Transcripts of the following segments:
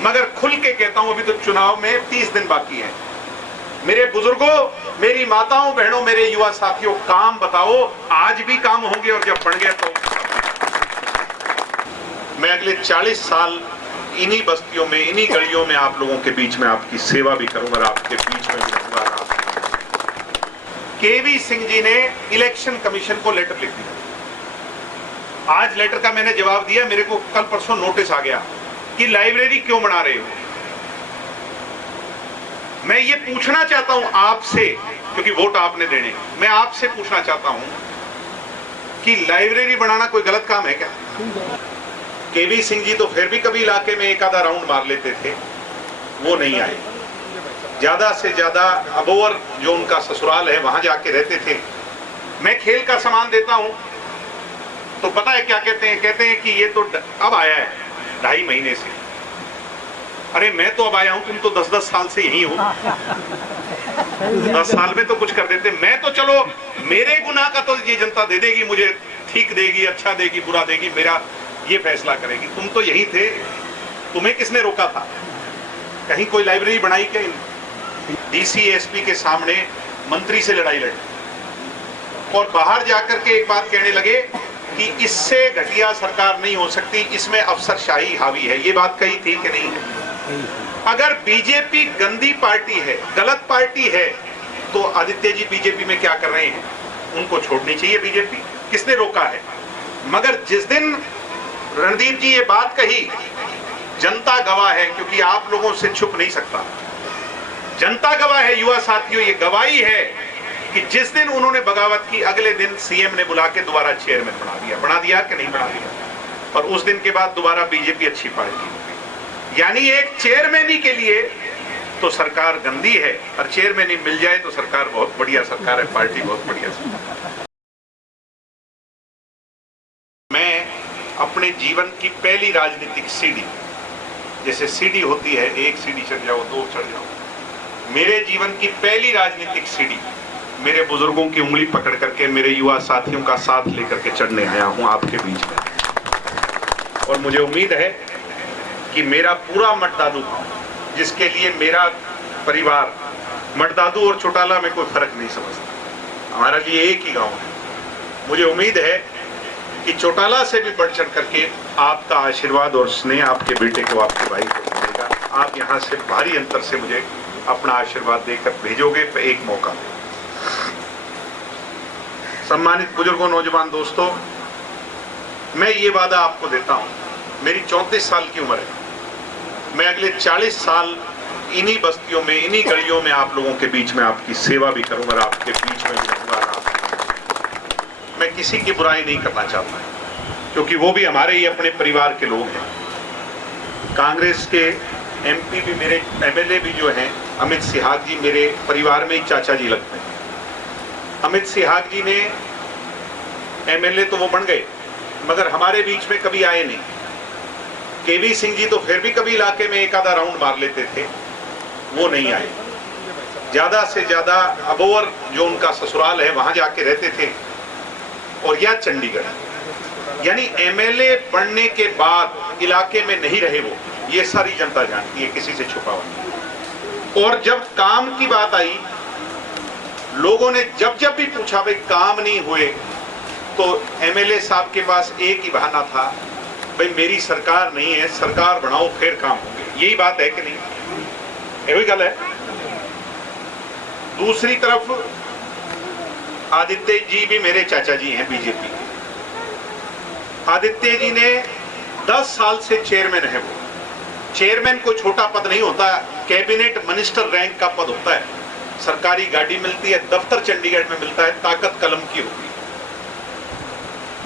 मगर खुल के कहता हूं, अभी तो चुनाव में 30 दिन बाकी है। मेरे बुजुर्गों, मेरी माताओं बहनों, मेरे युवा साथियों, काम बताओ। आज भी काम होंगे और जब बन गया तो मैं अगले 40 साल इन्हीं बस्तियों में, इन्हीं गलियों में आप लोगों के बीच में आपकी सेवा भी करूंगा और आपके बीच में भी रहूंगा। केवी सिंह जी ने इलेक्शन कमीशन को लेटर लिख दिया। आज लेटर का मैंने जवाब दिया। मेरे को कल परसों नोटिस आ गया कि लाइब्रेरी क्यों बना रहे हो। मैं ये पूछना चाहता हूं आपसे, क्योंकि वोट आपने देने, मैं आपसे पूछना चाहता हूं कि लाइब्रेरी बनाना कोई गलत काम है क्या? केवी सिंह जी तो फिर भी कभी इलाके में एक आधा राउंड मार लेते थे, वो नहीं आए। ज्यादा से ज्यादा अबोवर जो उनका ससुराल है वहां जाके रहते थे। मैं खेल का सामान देता हूं तो पता है क्या कहते हैं? कहते हैं कि ये तो अब आया है 2.5 महीने से। अरे मैं तो अब आया हूं, तुम तो 10-10 साल से यही हो। 10 साल में तो कुछ कर देते। मैं तो चलो, मेरे गुनाह का तो ये जनता दे देगी, मुझे ठीक देगी, अच्छा देगी, बुरा देगी, मेरा ये फैसला करेगी। तुम तो यही थे, तुम्हें किसने रोका था? कहीं कोई लाइब्रेरी बनाई क्या? डीसी एसपी के सामने मंत्री से लड़ाई लड़ी और बाहर जाकर के एक बात कहने लगे कि इससे घटिया सरकार नहीं हो सकती, इसमें अफसरशाही हावी है। ये बात कही थी कि नहीं है? अगर बीजेपी गंदी पार्टी है, गलत पार्टी है, तो आदित्य जी बीजेपी में क्या कर रहे हैं? उनको छोड़नी चाहिए बीजेपी। किसने रोका है? मगर जिस दिन रणदीप जी ये बात कही, जनता गवाह है, क्योंकि आप लोगों से छुप नहीं सकता। जनता गवाह है, युवा साथियों, ये गवाही है कि जिस दिन उन्होंने बगावत की, अगले दिन सीएम ने बुला के दोबारा चेयरमैन बना दिया कि नहीं बना दिया? और उस दिन के बाद दोबारा बीजेपी अच्छी पार्टी हो गई। यानी एक चेयरमैनी के लिए तो सरकार गंदी है, और चेयरमैनी मिल जाए तो सरकार बहुत बढ़िया सरकार है, पार्टी बहुत बढ़िया सरकार। मैं अपने जीवन की पहली राजनीतिक सीढ़ी, जैसे सीढ़ी होती है, एक सीढ़ी चढ़ जाओ, 2 चढ़ जाओ, मेरे जीवन की पहली राजनीतिक सीढ़ी मेरे बुजुर्गों की उंगली पकड़ करके, मेरे युवा साथियों का साथ लेकर के चढ़ने आया हूं आपके बीच में। और मुझे उम्मीद है कि मेरा पूरा मटदादू, जिसके लिए मेरा परिवार, मटदादू और चौटाला में कोई फर्क नहीं समझता, हमारा लिए एक ही गांव है। मुझे उम्मीद है कि चौटाला से भी बढ़ चढ़ करके आपका आशीर्वाद और स्नेह आपके बेटे को, आपके भाई को मिलेगा। आप यहाँ से भारी अंतर से मुझे अपना आशीर्वाद देकर भेजोगे पे एक मौका। सम्मानित बुजुर्गों, नौजवान दोस्तों, मैं ये वादा आपको देता हूं, मेरी 34 साल की उम्र है। मैं अगले 40 साल इन्हीं बस्तियों में, इन्हीं गलियों में आप लोगों के बीच में आपकी सेवा भी करूंगा और आपके बीच में भी रहूंगा। मैं किसी की बुराई नहीं करना चाहता, क्योंकि वो भी हमारे ही अपने परिवार के लोग हैं। कांग्रेस के एमपी भी, मेरे एमएलए भी जो हैं, अमित सिहाग जी, मेरे परिवार में ही चाचा जी लगते हैं। अमित सिहाग जी ने एमएलए तो वो बन गए, मगर हमारे बीच में कभी आए नहीं। केवी सिंह जी तो फिर भी कभी इलाके में एक आधा राउंड मार लेते थे, वो नहीं आए। ज्यादा से ज्यादा अबोवर जो उनका ससुराल है वहां जाके रहते थे, और या चंडीगढ़। यानी एमएलए बनने के बाद इलाके में नहीं रहे वो, ये सारी जनता जानती है, किसी से छुपा हुआ। और जब काम की बात आई, लोगों ने जब जब भी पूछा भाई काम नहीं हुए, तो एमएलए साहब के पास एक ही बहाना था, भाई मेरी सरकार नहीं है, सरकार बनाओ फिर काम होंगे। यही बात है कि नहीं? यही गल है। दूसरी तरफ आदित्य जी भी मेरे चाचा जी हैं बीजेपी। आदित्य जी ने 10 साल से चेयरमैन है। वो चेयरमैन कोई छोटा पद नहीं होता, कैबिनेट मिनिस्टर रैंक का पद होता है। सरकारी गाड़ी मिलती है, दफ्तर चंडीगढ़ में मिलता है, ताकत कलम की होगी।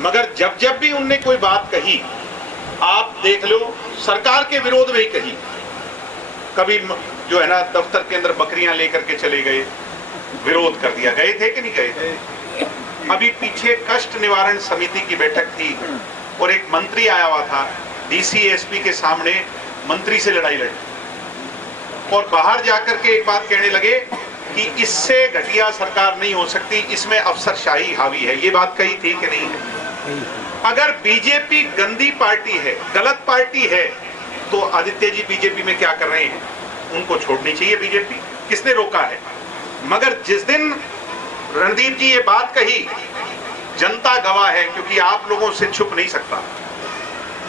मगर जब जब भी उनने कोई बात कही, आप देख लो, सरकार के विरोध में ही कही। कभी जो है ना, दफ्तर के अंदर बकरियां लेकर के चले गए, विरोध कर दिया। गए थे कि नहीं गए थे? अभी पीछे कष्ट निवारण समिति की बैठक थी और एक मंत्री आया हुआ था, डीसी एसपी के सामने मंत्री से लड़ाई लड़ी और बाहर जाकर के एक बात कहने लगे कि इससे घटिया सरकार नहीं हो सकती, इसमें अफसरशाही हावी है। ये बात कही थी कि नहीं है? अगर बीजेपी गंदी पार्टी है, गलत पार्टी है, तो आदित्य जी बीजेपी में क्या कर रहे हैं, उनको छोड़नी चाहिए बीजेपी, किसने रोका है। मगर जिस दिन रणदीप जी ये बात कही, जनता गवाह है, क्योंकि आप लोगों से छुप नहीं सकता,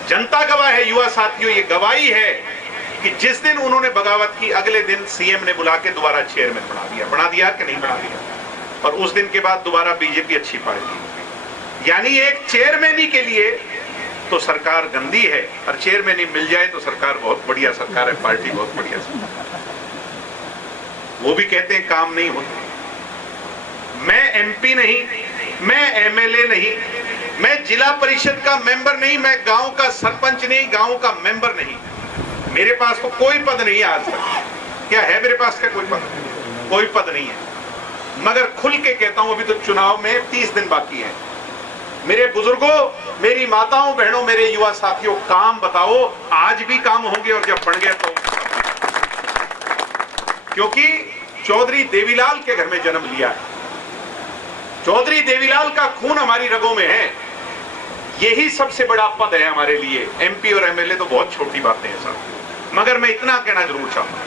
जनता गवाह है, युवा साथियों ये गवाही है कि जिस दिन उन्होंने बगावत की अगले दिन सीएम ने बुला के दोबारा चेयरमैन बना दिया कि नहीं बना दिया, और उस दिन के बाद दोबारा बीजेपी अच्छी पार्टी। यानी एक चेयरमैनी के लिए तो सरकार गंदी है, और चेयरमैनी मिल जाए तो सरकार बहुत बढ़िया सरकार है, पार्टी बहुत बढ़िया सरकार। वो भी कहते हैं काम नहीं होते। मैं एमपी नहीं, मैं एमएलए नहीं, मैं जिला परिषद का मेंबर नहीं, मैं गांव का सरपंच नहीं, गांव का मेंबर नहीं, मेरे पास तो कोई पद नहीं है आज तक। क्या है मेरे पास? क्या कोई पद? कोई पद नहीं है। मगर खुल के कहता हूं, अभी तो चुनाव में 30 दिन बाकी है। मेरे बुजुर्गों, मेरी माताओं, बहनों, मेरे युवा साथियों, काम बताओ। आज भी काम होंगे और जब बन गए तो, क्योंकि चौधरी देवीलाल के घर में जन्म लिया है, चौधरी देवीलाल का खून हमारी रगों में है। यही सबसे बड़ा पद है हमारे लिए। एमपी और एमएलए तो बहुत छोटी बातें हैं साहब। मगर मैं इतना कहना जरूर चाहूंगा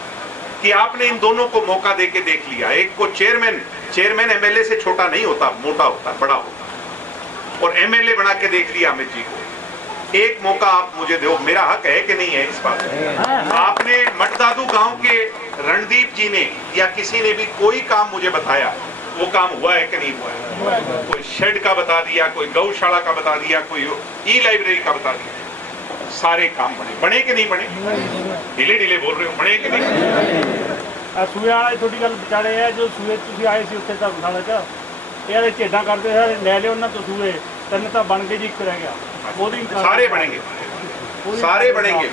कि आपने इन दोनों को मौका देके देख लिया। एक को चेयरमैन एमएलए से छोटा नहीं होता, मोटा होता, बड़ा होता, और एमएलए बना के देख लिया अमित जी को। एक मौका आप मुझे दो, मेरा हक है कि नहीं है इस बात में। आपने मटदादू गांव के रणदीप जी ने या किसी ने भी कोई काम मुझे बताया, वो काम हुआ है कि नहीं हुआ है? कोई शेड का बता दिया, कोई गौशाला का बता दिया, कोई ई लाइब्रेरी का बता दिया। सारे काम बने कि नहीं बने? ढीले ढीले बोल रहे हो, बने कि नहीं? सूए वाले छोटी गल बेचारे है जो सूए तुसी आए सी उत्थे धर्मशाला च यार झेडा करते सारे ले लियो उन्होंने तो सूए तीन तो बन गए जी, एक रह गया। सारे बनेंगे, सारे बनेंगे।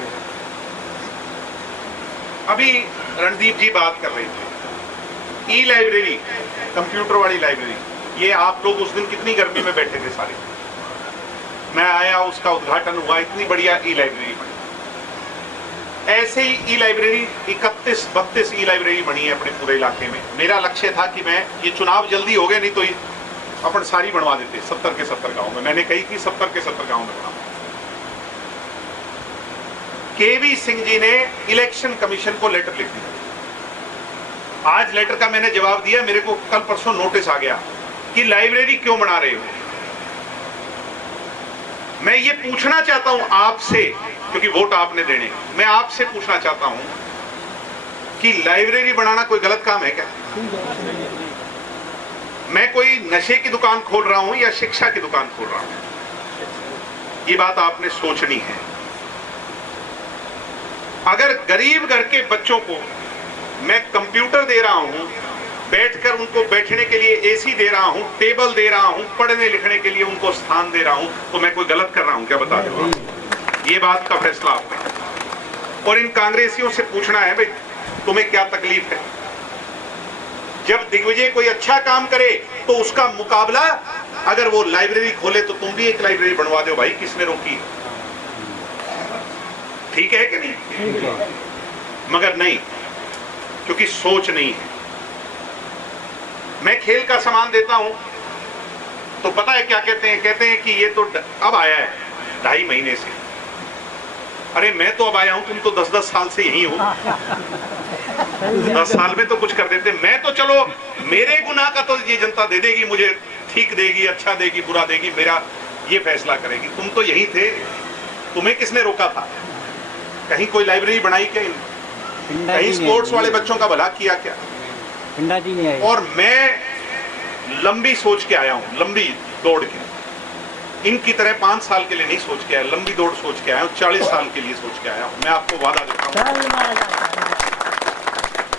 अभी रणदीप जी बात कर रहे थे ई लाइब्रेरी, कंप्यूटर वाली लाइब्रेरी, ये आप लोग उस दिन कितनी गर्मी में बैठे थे सारे, मैं आया, उसका उद्घाटन हुआ, इतनी बढ़िया ई लाइब्रेरी बनी। ऐसे ही ई लाइब्रेरी 31-32 ई लाइब्रेरी बनी है अपने पूरे इलाके में। मेरा लक्ष्य था कि मैं, ये चुनाव जल्दी हो गए नहीं तो अपन सारी बनवा देते 70 के 70 गांव में। मैंने कही कि 70 के 70 गांव में बना। केवी सिंह जी ने इलेक्शन कमीशन को लेटर लिख दिया। आज लेटर का मैंने जवाब दिया। मेरे को कल परसों नोटिस आ गया कि लाइब्रेरी क्यों बना रहे हो। मैं ये पूछना चाहता हूं आपसे, क्योंकि वोट आपने देने, मैं आपसे पूछना चाहता हूं कि लाइब्रेरी बनाना कोई गलत काम है क्या? मैं कोई नशे की दुकान खोल रहा हूं या शिक्षा की दुकान खोल रहा हूं? ये बात आपने सोचनी है। अगर गरीब घर के बच्चों को मैं कंप्यूटर दे रहा हूं, बैठकर उनको बैठने के लिए एसी दे रहा हूं, टेबल दे रहा हूं, पढ़ने लिखने के लिए उनको स्थान दे रहा हूं, तो मैं कोई गलत कर रहा हूं क्या? बता दो। ये बात का फैसला आपने। और इन कांग्रेसियों से पूछना है, भाई तुम्हें क्या तकलीफ है? जब दिग्विजय कोई अच्छा काम करे तो उसका मुकाबला, अगर वो लाइब्रेरी खोले तो तुम भी एक लाइब्रेरी बनवा दो भाई, किसने रोकी? ठीक है कि नहीं? मगर नहीं, क्योंकि सोच नहीं है। मैं खेल का सामान देता हूं तो पता है क्या कहते हैं? कहते हैं कि ये तो अब आया है 2.5 महीने से। अरे मैं तो अब आया हूं, तुम तो 10-10 साल से यही हो। 10 साल में तो कुछ कर देते। मैं तो चलो, मेरे गुनाह का तो ये जनता दे देगी, मुझे ठीक देगी, अच्छा देगी, बुरा देगी, मेरा ये फैसला करेगी। तुम तो यही थे, तुम्हें किसने रोका था? कहीं कोई लाइब्रेरी बनाई क्या? कहीं स्पोर्ट्स वाले बच्चों का भला किया क्या? पिंडा जी नहीं आए। और मैं लंबी सोच के आया हूं, लंबी दौड़ के। इनकी तरह 5 साल के लिए नहीं सोच के आया, लंबी दौड़ सोच के आया हूं, 40 साल के लिए सोच के आया हूं। मैं आपको वादा देता हूं,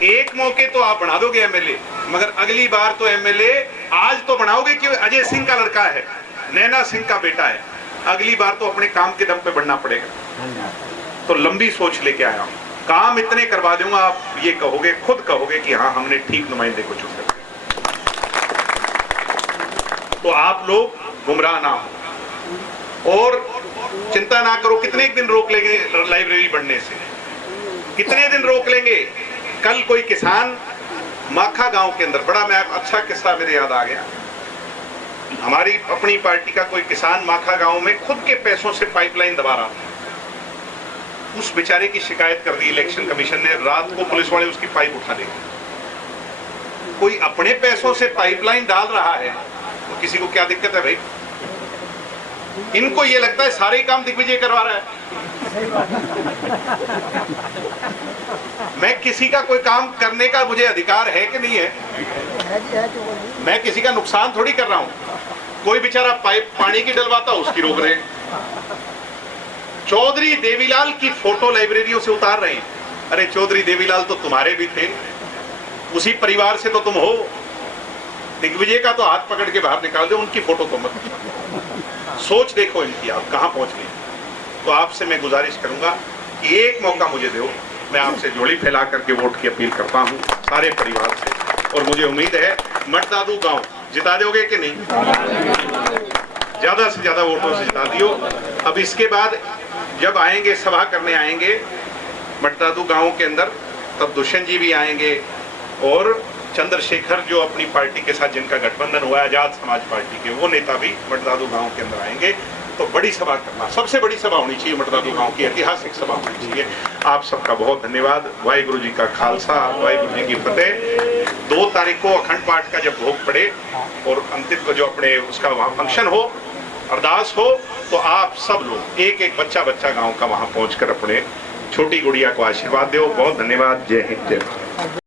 एक मौके तो आप बना दोगे एमएलए, मगर अगली बार तो एमएलए आज तो बनाओगे कि अजय सिंह का लड़का है, नैना सिंह का बेटा है। अगली बार तो अपने काम के दम पे बढ़ना पड़ेगा। तो लंबी सोच लेके आया हूं। काम इतने करवा दूंगा, आप ये कहोगे, खुद कहोगे कि हाँ हमने ठीक नुमाइंदे को चुना। तो आप लोग गुमराह ना हो और चिंता ना करो। कितने दिन रोक लेंगे लाइब्रेरी बनने से? कितने दिन रोक लेंगे? कल कोई किसान माखा गांव के अंदर, बड़ा मैं अच्छा किस्सा मेरे याद आ गया। हमारी अपनी पार्टी का कोई किसान माखा गांव में खुद के पैसों से पाइपलाइन दबा रहा था। उस बेचारे की शिकायत कर दी इलेक्शन कमीशन ने, रात को पुलिस वाले उसकी पाइप उठा ले गए। कोई अपने पैसों से पाइपलाइन डाल रहा है तो किसी को क्या दिक्कत है भाई? इनको ये लगता है सारे काम दिग्विजय करवा रहा है। मैं किसी का कोई काम करने का मुझे अधिकार है कि नहीं है? मैं किसी का नुकसान थोड़ी कर रहा हूं। कोई बेचारा पाइप पानी की डलवाता उसकी रोक रहे हैं। चौधरी देवीलाल की फोटो लाइब्रेरियों से उतार रहे हैं। अरे चौधरी देवीलाल तो तुम्हारे भी थे, उसी परिवार से तो तुम हो। दिग्विजय का तो हाथ पकड़ के बाहर निकाल दो, उनकी फोटो तो मत। सोच देखो इनकी, आप कहां पहुंच गए। तो आपसे मैं गुजारिश करूंगा कि एक मौका मुझे दो, मैं आपसे जोड़ी फैला करके वोट की अपील करता हूं सारे परिवार से, और मुझे उम्मीद है मटदादू गांव जिता दोगे कि नहीं? ज्यादा से ज्यादा वोटों से जिता दियो। अब इसके बाद जब आएंगे, सभा करने आएंगे मटदादू गांव के अंदर, तब दुष्यंत जी भी आएंगे और चंद्रशेखर जो अपनी पार्टी के साथ जिनका गठबंधन हुआ है आजाद समाज पार्टी के, वो नेता भी मटदादू गांव के अंदर आएंगे। तो बड़ी सभा करना, सबसे बड़ी सभा होनी चाहिए मटदादू गांव की, ऐतिहासिक सभा होनी चाहिए। आप सबका बहुत धन्यवाद। वाहिगुरु जी का खालसा, वाहिगुरु जी की फतेह। 2 तारीख को अखंड पाठ का जब भोग पड़े और अंतिम को जो अपने उसका वहाँ फंक्शन हो, अरदास हो, तो आप सब लोग एक एक बच्चा बच्चा गाँव का वहाँ पहुँच कर अपने छोटी गुड़िया को आशीर्वाद दो। बहुत धन्यवाद। जय हिंद, जय भारत।